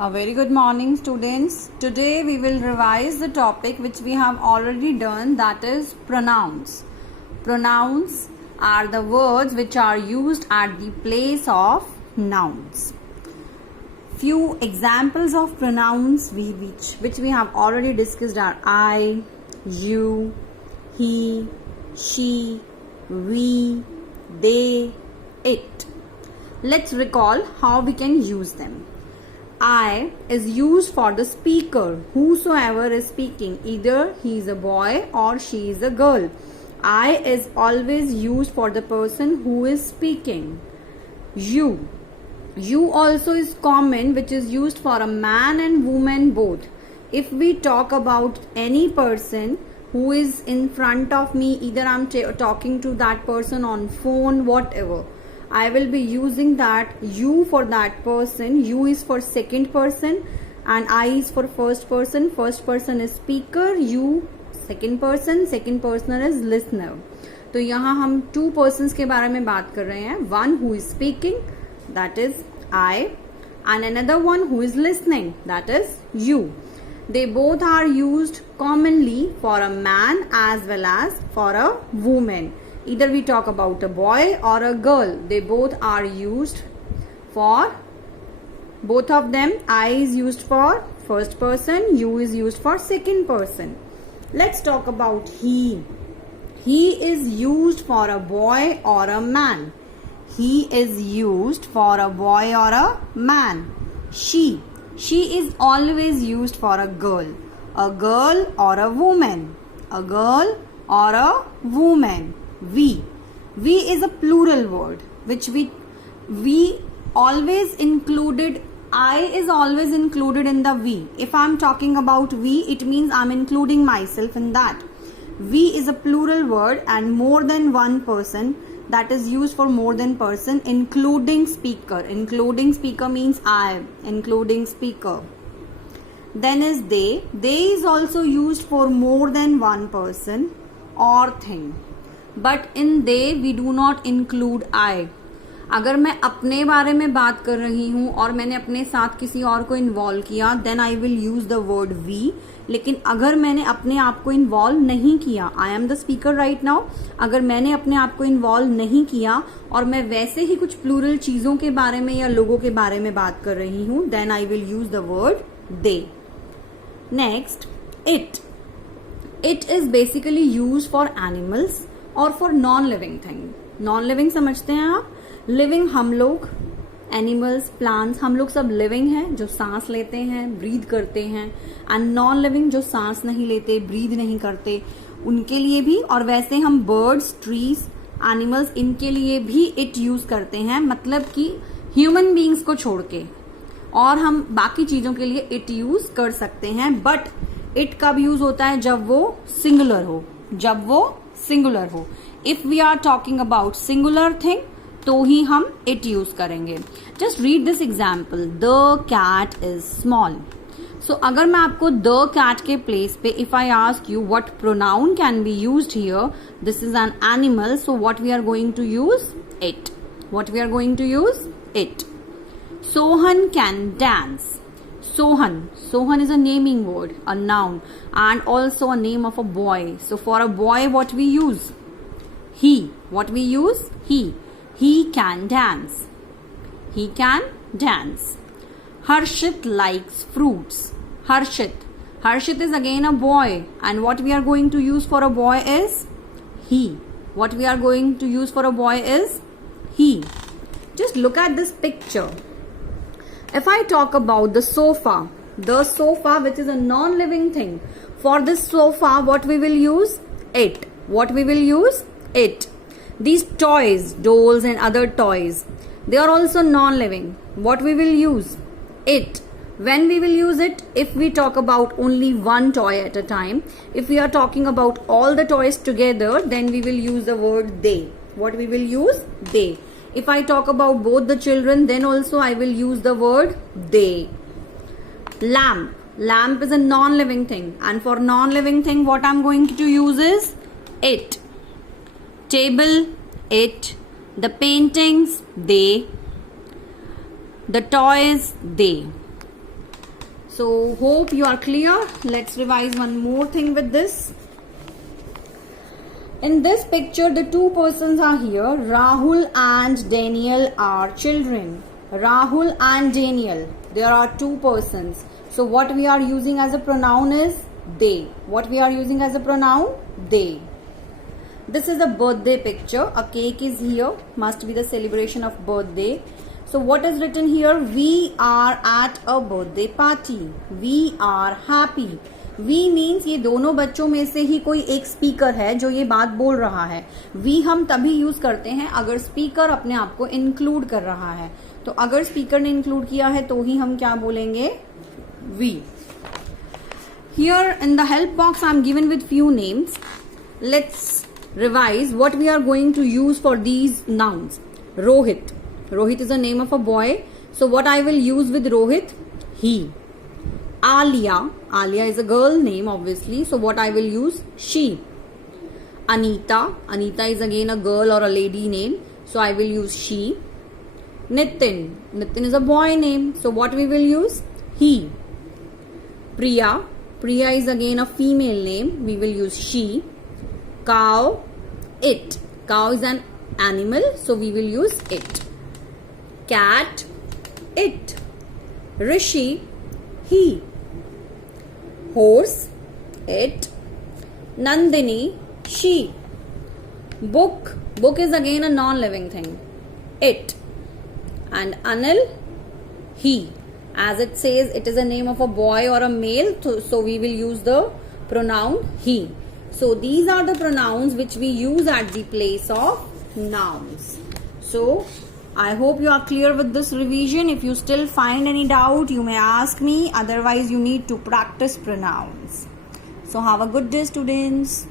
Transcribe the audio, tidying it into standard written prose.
A very good morning, students. Today we will revise the topic which we have already done, that is pronouns. Pronouns are the words which are used at the place of nouns. Few examples of pronouns which we have already discussed are I, you, he, she, we, they, it. Let's recall how we can use them. I is used for the speaker, whosoever is speaking, either he is a boy or she is a girl. I is always used for the person who is speaking. You also is common, which is used for a man and woman both. If we talk about any person who is in front of me, either I'm talking to that person on phone, whatever, I will be using that you for that person. You is for second person and I is for first person. First person is speaker, you second person is listener. तो यहाँ हम two persons के बारे में बात कर रहे हैं. One who is speaking, that is I, and another one who is listening, that is you. They both are used commonly for a man as well as for a woman. Either we talk about a boy or a girl, they both are used for, both of them. I is used for first person, you is used for second person. Let's talk about he. He is used for a boy or a man. He is used for a boy or a man. She is always used for a girl or a woman. A girl or a woman. We is a plural word which we always included. I is always included in the we. If I'm talking about we, it means I'm including myself in that. We is a plural word and more than one person, that is used for more than person, including speaker. Including speaker means I, including speaker. Then is they. They is also used for more than one person or thing. But in they we do not include I. अगर मैं अपने बारे में बात कर रही हूँ और मैंने अपने साथ किसी और को इन्वॉल्व किया, then I will use the word we. लेकिन अगर मैंने अपने आप को इन्वॉल्व नहीं किया, I am the speaker right now, अगर मैंने अपने आप को इन्वॉल्व नहीं किया और मैं वैसे ही कुछ प्लूरल चीजों के बारे में या लोगों के बारे में बात कर रही हूँ, then I will use the word they. Next, it. It is basically used for animals और for non living thing. Non living समझते हैं आप? लिविंग हम लोग, एनिमल्स, प्लांट्स, हम लोग सब लिविंग हैं जो सांस लेते हैं, ब्रीद करते हैं. एंड नॉन लिविंग जो सांस नहीं लेते, ब्रीद नहीं करते, उनके लिए भी. और वैसे हम बर्ड्स, ट्रीज, एनिमल्स, इनके लिए भी इट यूज करते हैं, मतलब कि ह्यूमन बींग्स को छोड़ के. और हम बाकी चीजों के लिए इट यूज कर सकते हैं. बट इट कब यूज होता है? जब वो सिंगुलर हो. जब वो सिंगुलर हो. If we are talking about singular thing तो ही हम इट यूज करेंगे. Just read this example. The cat is small. So अगर मैं आपको द कैट के प्लेस पे, if I ask you what pronoun can be used here, this is an animal, so what we are going to use? It. What we are going to use? It. Sohan can dance. Sohan is a naming word, a noun, and also a name of a boy. So for a boy, what we use? He. What we use? He. He can dance. He can dance. Harshit likes fruits. Harshit is again a boy, and what we are going to use for a boy is he. What we are going to use for a boy is he. Just look at this picture. If I talk about the sofa which is a non-living thing, for this sofa what we will use? It. What we will use? It. These toys, dolls and other toys, they are also non-living. What we will use? It. When we will use it? If we talk about only one toy at a time. If we are talking about all the toys together, then we will use the word they. What we will use? They. If I talk about both the children, then also I will use the word they. Lamp. Lamp is a non-living thing, and for non-living thing what I'm going to use is it. Table, it. The paintings, they. The toys, they. So hope you are clear. Let's revise one more thing with this. In this picture, the two persons are here. Rahul and Daniel are children. Rahul and Daniel. There are two persons. So what we are using as a pronoun is they. What we are using as a pronoun? They. This is a birthday picture. A cake is here. Must be the celebration of birthday. So what is written here? We are at a birthday party. We are happy. We means ये दोनों बच्चों में से ही कोई एक speaker है जो ये बात बोल रहा है. We हम तभी यूज करते हैं अगर स्पीकर अपने आप को इंक्लूड कर रहा है. तो अगर स्पीकर ने इंक्लूड किया है तो ही हम क्या बोलेंगे? We. Here in the help box I am given with few names. Let's revise what we are going to use for these nouns. Rohit. Rohit is the name of a boy. So what I will use with Rohit? He. Alia. Alia is a girl name obviously. So what I will use? She. Anita. Anita is again a girl or a lady name. So I will use she. Nitin. Nitin is a boy name. So what we will use? He. Priya. Priya is again a female name. We will use she. Cow. It. Cow is an animal. So we will use it. Cat. It. Rishi. He. Horse. It. Nandini. She. Book. Book is again a non-living thing. It. And Anil. He. As it says, it is a name of a boy or a male. So we will use the pronoun he. So these are the pronouns which we use at the place of nouns. So I hope you are clear with this revision. If you still find any doubt, you may ask me. Otherwise, you need to practice pronouns. So have a good day, students.